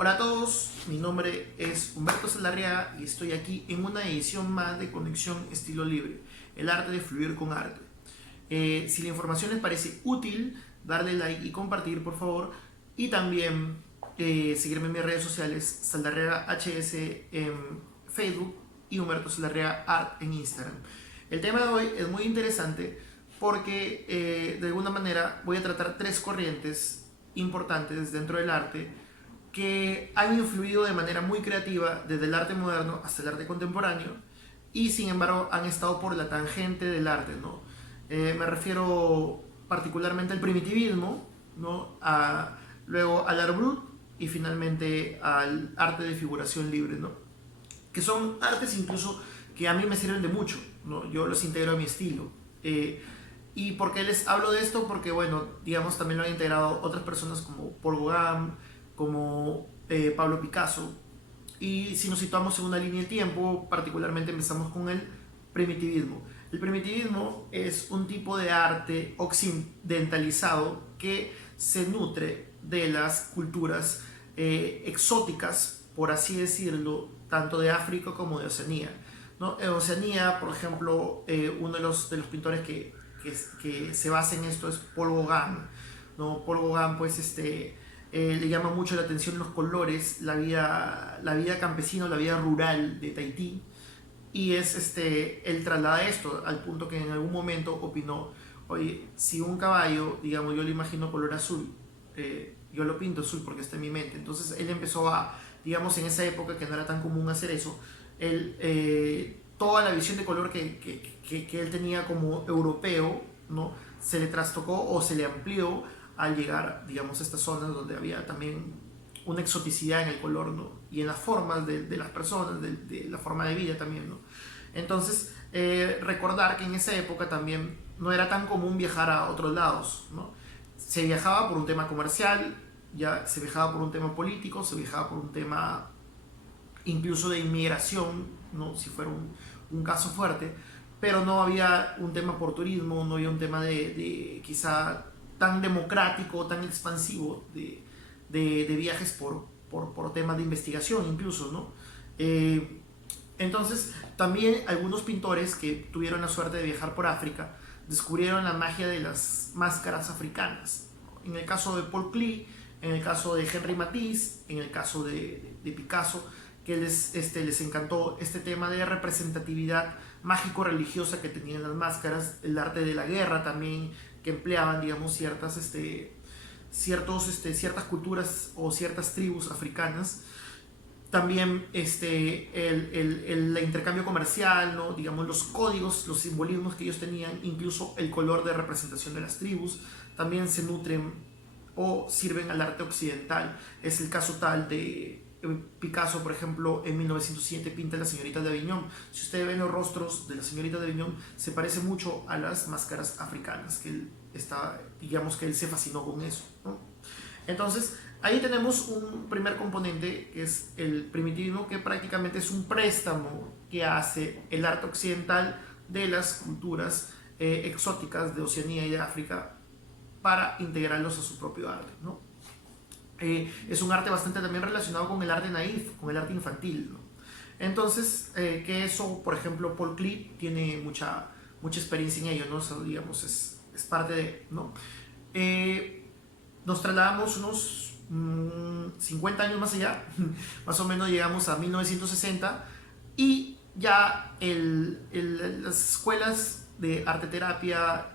Hola a todos, mi nombre es Humberto Saldarriaga y estoy aquí en una edición más de Conexión Estilo Libre, el arte de fluir con arte. Si la información les parece útil, darle like y compartir por favor, y también seguirme en mis redes sociales, Saldarriaga HS en Facebook y Humberto Saldarriaga Art en Instagram. El tema de hoy es muy interesante porque de alguna manera voy a tratar tres corrientes importantes dentro del arte que han influido de manera muy creativa desde el arte moderno hasta el arte contemporáneo y sin embargo han estado por la tangente del arte, ¿no? Me refiero particularmente al primitivismo, ¿no? Luego al art brut y finalmente al arte de figuración libre, ¿no? Que son artes incluso que a mí me sirven de mucho, ¿no? Yo los integro a mi estilo. ¿Y por qué les hablo de esto? Porque, bueno, digamos, también lo han integrado otras personas como Paul Gauguin, como Pablo Picasso. Y si nos situamos en una línea de tiempo, particularmente empezamos con el primitivismo. El primitivismo es un tipo de arte occidentalizado que se nutre de las culturas exóticas, por así decirlo, tanto de África como de Oceanía, ¿no? En Oceanía, por ejemplo, uno de los pintores que se basa en esto es Paul Gauguin, ¿no? Paul Gauguin, pues, le llama mucho la atención los colores, la vida campesina, la vida rural de Tahití, y él traslada esto al punto que en algún momento opinó, oye, si un caballo, digamos, yo lo imagino color azul, yo lo pinto azul porque está en mi mente. Entonces él empezó digamos, en esa época que no era tan común hacer eso, toda la visión de color que él tenía como europeo, ¿no? Se le trastocó o se le amplió al llegar, digamos, a estas zonas donde había también una exoticidad en el color, ¿no? Y en las formas de las personas, de la forma de vida también, ¿no? Entonces, recordar que en esa época también no era tan común viajar a otros lados, ¿no? Se viajaba por un tema comercial, ya se viajaba por un tema político, se viajaba por un tema incluso de inmigración, ¿no? Si fuera un caso fuerte, pero no había un tema por turismo, no había un tema de quizá tan democrático, tan expansivo de viajes por temas de investigación incluso, ¿no? Entonces, también algunos pintores que tuvieron la suerte de viajar por África descubrieron la magia de las máscaras africanas. En el caso de Paul Klee, en el caso de Henri Matisse, en el caso de Picasso, que les encantó este tema de representatividad mágico-religiosa que tenían las máscaras, el arte de la guerra también, que empleaban, digamos, ciertas culturas o ciertas tribus africanas. También el intercambio comercial, ¿no? Digamos, los códigos, los simbolismos que ellos tenían, incluso el color de representación de las tribus, también se nutren o sirven al arte occidental. Es el caso tal de Picasso, por ejemplo, en 1907 pinta La señorita de Aviñón. Si ustedes ven los rostros de La señorita de Aviñón, se parece mucho a las máscaras africanas, digamos que él se fascinó con eso, ¿no? Entonces, ahí tenemos un primer componente que es el primitivismo, que prácticamente es un préstamo que hace el arte occidental de las culturas exóticas de Oceanía y de África para integrarlos a su propio arte, ¿no? Es un arte bastante también relacionado con el arte naif, con el arte infantil, ¿no? Entonces, que eso, por ejemplo, Paul Klee tiene mucha experiencia en ello, ¿no? Eso, digamos, es parte de, ¿no? Nos trasladamos unos 50 años más allá, más o menos llegamos a 1960 y ya las escuelas de arte terapia,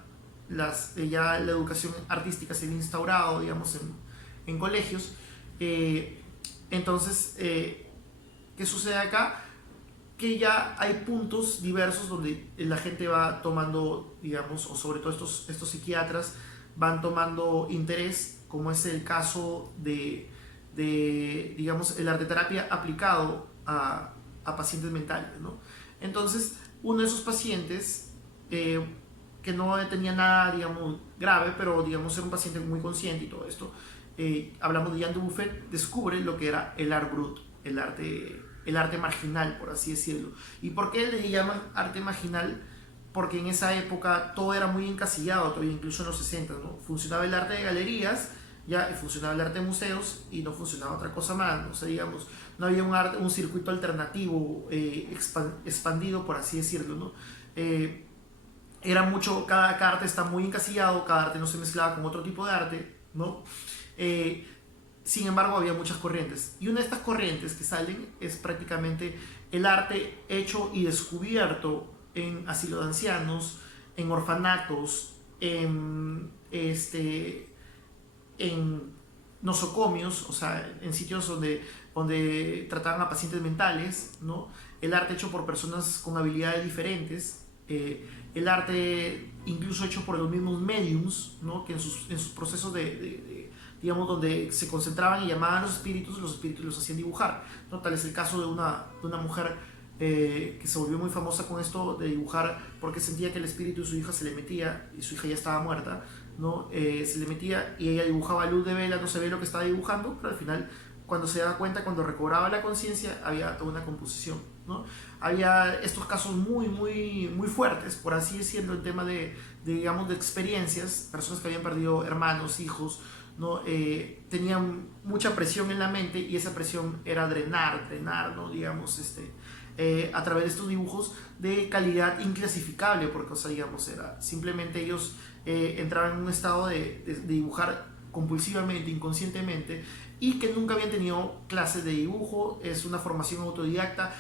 ya la educación artística se había instaurado, digamos, en colegios. Entonces, ¿qué sucede acá? Que ya hay puntos diversos donde la gente va tomando, digamos, o sobre todo estos psiquiatras van tomando interés, como es el caso digamos, el arte terapia aplicado a pacientes mentales, ¿no? Entonces, uno de esos pacientes que no tenía nada, digamos, grave, pero, digamos, era un paciente muy consciente y todo esto, hablamos de Jean Dubuffet, descubre lo que era el art brut, el arte marginal, por así decirlo. ¿Y por qué le llaman arte marginal? Porque en esa época todo era muy encasillado, todavía incluso en los 60, ¿no? Funcionaba el arte de galerías ya, y funcionaba el arte de museos y no funcionaba otra cosa más, ¿no? O sea, digamos, no había un circuito alternativo expandido, por así decirlo, ¿no? Era mucho, cada arte está muy encasillado, cada arte no se mezclaba con otro tipo de arte, ¿no? Eh, Sin embargo, había muchas corrientes. Y una de estas corrientes que salen es prácticamente el arte hecho y descubierto en asilos de ancianos, en orfanatos, en nosocomios, o sea, en sitios donde trataban a pacientes mentales, ¿no? El arte hecho por personas con habilidades diferentes, el arte incluso hecho por los mismos mediums, ¿no? Que en sus procesos digamos, donde se concentraban y llamaban a los espíritus los hacían dibujar, ¿no? Tal es el caso de una mujer que se volvió muy famosa con esto de dibujar porque sentía que el espíritu de su hija se le metía, y su hija ya estaba muerta, ¿no? Se le metía y ella dibujaba a luz de vela, no se ve lo que estaba dibujando, pero al final, cuando se daba cuenta, cuando recobraba la conciencia, había toda una composición, ¿no? Había estos casos muy, muy, muy fuertes, por así decirlo, en tema digamos, de experiencias, personas que habían perdido hermanos, hijos, ¿no? Tenían mucha presión en la mente, y esa presión era drenar, ¿no? Digamos, a través de estos dibujos de calidad inclasificable, porque, o sea, digamos, era simplemente ellos entraban en un estado de dibujar compulsivamente, inconscientemente, y que nunca habían tenido clases de dibujo. Es una formación autodidacta.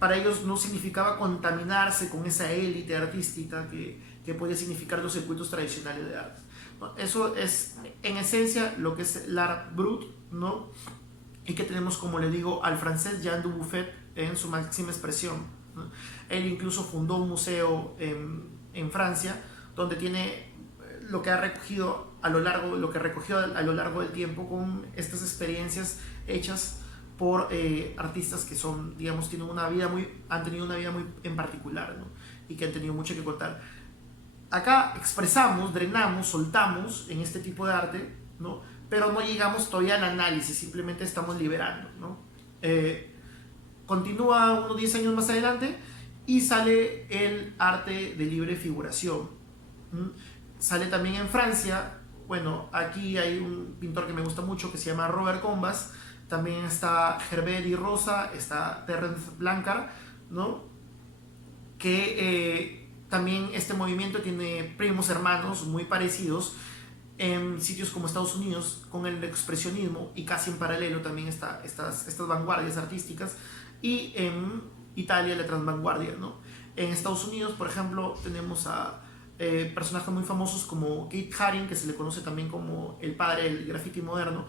Para ellos no significaba contaminarse con esa élite artística que podía significar los circuitos tradicionales de arte. Eso es en esencia lo que es el art brut, ¿no? Y que tenemos, como le digo, al francés Jean Dubuffet en su máxima expresión, ¿no? Él incluso fundó un museo en Francia, donde tiene lo que ha recogido lo que recogió a lo largo del tiempo, con estas experiencias hechas por artistas que son, digamos, han tenido una vida muy en particular, ¿no? Y que han tenido mucho que contar. Acá expresamos, drenamos, soltamos en este tipo de arte, ¿no? Pero no llegamos todavía al análisis, simplemente estamos liberando, ¿no? Continúa unos 10 años más adelante y sale el arte de libre figuración. Sale también en Francia. Bueno, aquí hay un pintor que me gusta mucho que se llama Robert Combas. También está Herbert y Rosa, está Terence Blanchard, ¿no? Que también este movimiento tiene primos hermanos muy parecidos en sitios como Estados Unidos con el expresionismo, y casi en paralelo también está estas vanguardias artísticas, y en Italia la transvanguardia, ¿no? En Estados Unidos, por ejemplo, tenemos a personajes muy famosos como Keith Haring, que se le conoce también como el padre del graffiti moderno.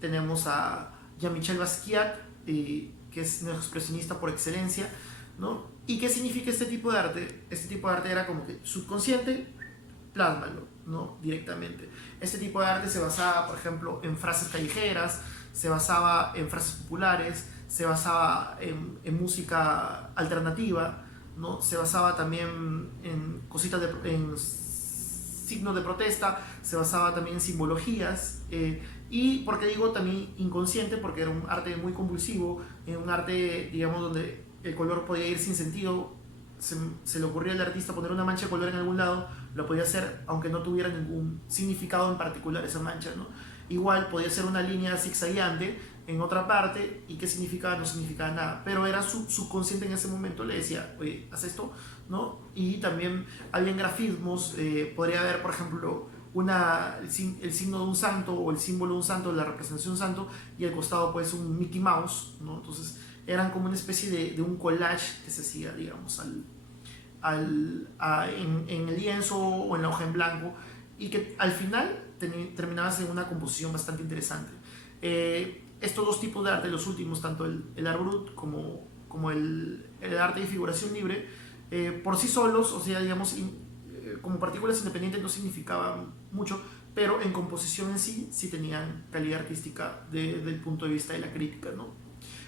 Tenemos a Jean-Michel Basquiat, que es un expresionista por excelencia, ¿no? ¿Y qué significa este tipo de arte? Este tipo de arte era como que subconsciente, plásmalo, ¿no? Directamente. Este tipo de arte se basaba, por ejemplo, en frases callejeras, se basaba en frases populares, se basaba en música alternativa, ¿no? Se basaba también en en signos de protesta, se basaba también en simbologías, y, porque digo también inconsciente, porque era un arte muy convulsivo, un arte, digamos, donde el color podía ir sin sentido. Se le ocurría al artista poner una mancha de color en algún lado, lo podía hacer aunque no tuviera ningún significado en particular esa mancha, ¿no? Igual podía ser una línea zigzagueante en otra parte, y qué significaba, no significaba nada, pero era su subconsciente en ese momento, le decía, oye, haz esto, ¿no? Y también habían grafismos, podría haber, por ejemplo, el signo de un santo, o el símbolo de un santo, la representación de un santo, y al costado pues un Mickey Mouse, ¿no? Entonces eran como una especie de un collage que se hacía, digamos, en el lienzo o en la hoja en blanco, y que al final terminabas en una composición bastante interesante. Estos dos tipos de arte, los últimos, tanto el art brut como el arte de figuración libre, por sí solos, o sea, digamos, como partículas independientes, no significaban mucho, pero en composición en sí, sí tenían calidad artística desde el punto de vista de la crítica, ¿no?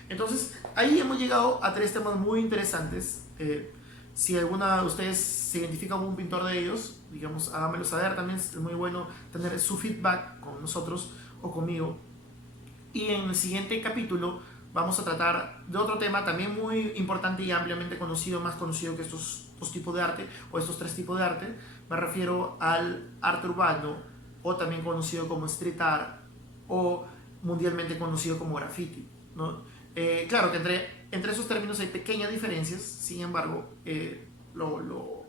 Entonces, ahí hemos llegado a 3 temas muy interesantes. Si alguna de ustedes se identifica con un pintor de ellos, digamos, háganmelo saber. También es muy bueno tener su feedback con nosotros o conmigo. Y en el siguiente capítulo vamos a tratar de otro tema también muy importante y ampliamente conocido, más conocido que estos 2 tipos de arte, o estos 3 tipos de arte. Me refiero al arte urbano o también conocido como street art, o mundialmente conocido como graffiti, ¿no? Claro que entre esos términos hay pequeñas diferencias, sin embargo,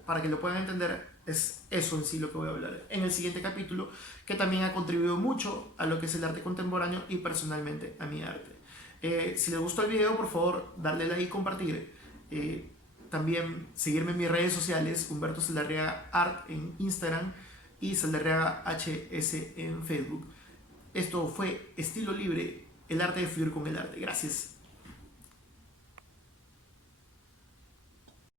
para que lo puedan entender, es eso en sí lo que voy a hablar en el siguiente capítulo, que también ha contribuido mucho a lo que es el arte contemporáneo y personalmente a mi arte. Si les gustó el video, por favor, darle like y compartir. También seguirme en mis redes sociales, Humberto Saldarriaga Art en Instagram y Saldarriaga HS en Facebook. Esto fue Estilo Libre, el arte de fluir con el arte. Gracias.